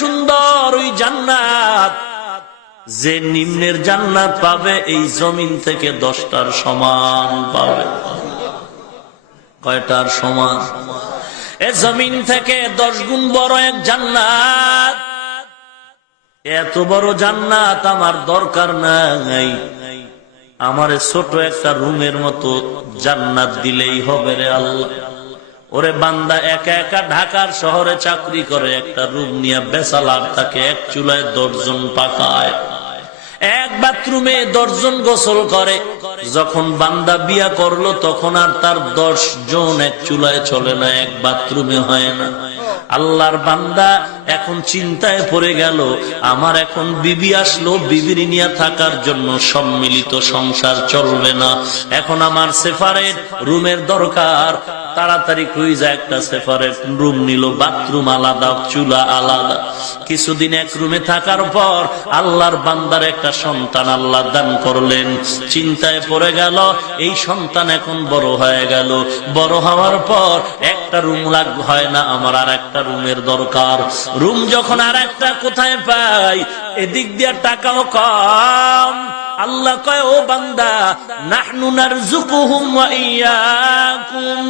সুন্দর ওই জান্নাত, যে নিম্নের জান্নাত পাবে এই জমিন থেকে 10টার সমান পাবে। কয়টার সমান? এ জমিন থেকে 10 গুণ বড় এক জান্নাত। এত বড় জান্নাত আমার দরকার নাই, আমারে ছোট একটা রুমের মতো জান্নাত দিলেই হবে রে আল্লাহ। ওরে বান্দা একা একা ঢাকার শহরে চাকরি করে, একটা রুম নিয়ে বেসালার থাকে, এক চুলায় 10 জন পাকায়, এক বাথরুমে 10 জন গোসল করে। যখন বান্দা বিয়া করলো তখন আর তার 10 জন এক চুলায় চলে না, এক বাথরুমে হয় না। আল্লাহর বান্দা এখন চিন্তায় পড়ে গেল, আমার এখন বিবি আসলো, বিবির নিয়ে থাকার জন্য সম্মিলিত সংসার চলবে না, এখন আমার সেপারেট রুমের দরকার। তাড়াতাড়ি কই যায় একটা সেপারেট রুম নিল, বাথরুম আলাদা, চুলা আলাদা। কিছুদিন এক রুমে থাকার পর আল্লাহর বান্দার একটা সন্তান আল্লাহ দান করলেন। চিন্তায় পড়ে গেল, এই সন্তান এখন বড় হয়ে গেল, বড় হওয়ার পর একটা রুম হয় না, আমার আর একটা রুমের দরকার। রুম যখন আর একটা কোথায় পাই, এদিক দিয়ে টাকাও কম। আল্লাহ কয়, ও বান্দা, নাহনু নারযুকুহুম ওয়া ইয়্যাকুম,